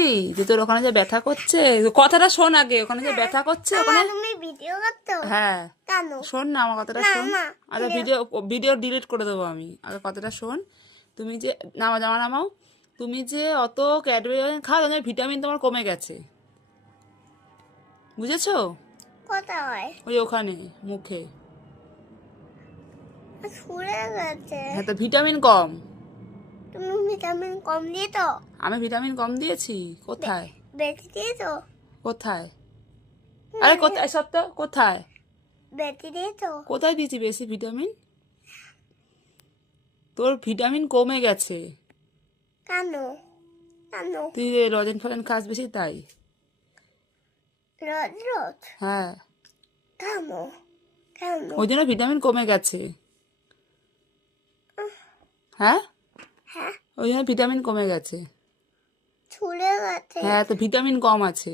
বলেছি যে তোর ওখানে যে ব্যথা করছে, কথাটা শোন আগে, ওখানে যে ব্যথা করছে ওখানে। তুমি ভিডিও করতো হ্যাঁ কেন? শোন না, আমার কথাটা না শোন। না আচ্ছা ভিডিও ভিডিও ডিলিট করে দেবো আমি, আগে কথাটা শোন। তুমি যে নামা জামা নামাও, তুমি যে অত ক্যাডবেরি খাও, তোমার ভিটামিন তোমার কমে গেছে, বুঝেছো? কোথায়? ওই ওখানে মুখে। ছুড়ে গেছে। হ্যাঁ তো ভিটামিন কম। তুমি ভিটামিন কম দিয়েছো? আমি ভিটামিন কম দিয়েছি? কোথায়? বেশি দিয়েছো? কোথায়? আরে কোথায় সপ্তাহ, কোথায় বেশি দিয়েছো? কোথায় দিয়েছি বেশি ভিটামিন? তোর ভিটামিন কমে গেছে, কেন? কেন? তুই রজেন ফলেন খাস বেশি তাই। রোজ রোজ? হ্যাঁ কেন? কেন? ওই জন্য ভিটামিন কমে গেছে। হ্যাঁ হ্যাঁ, ওই জন্য ভিটামিন কমে গেছে। ছুড়ে গেছে। হ্যাঁ তো ভিটামিন কম আছে।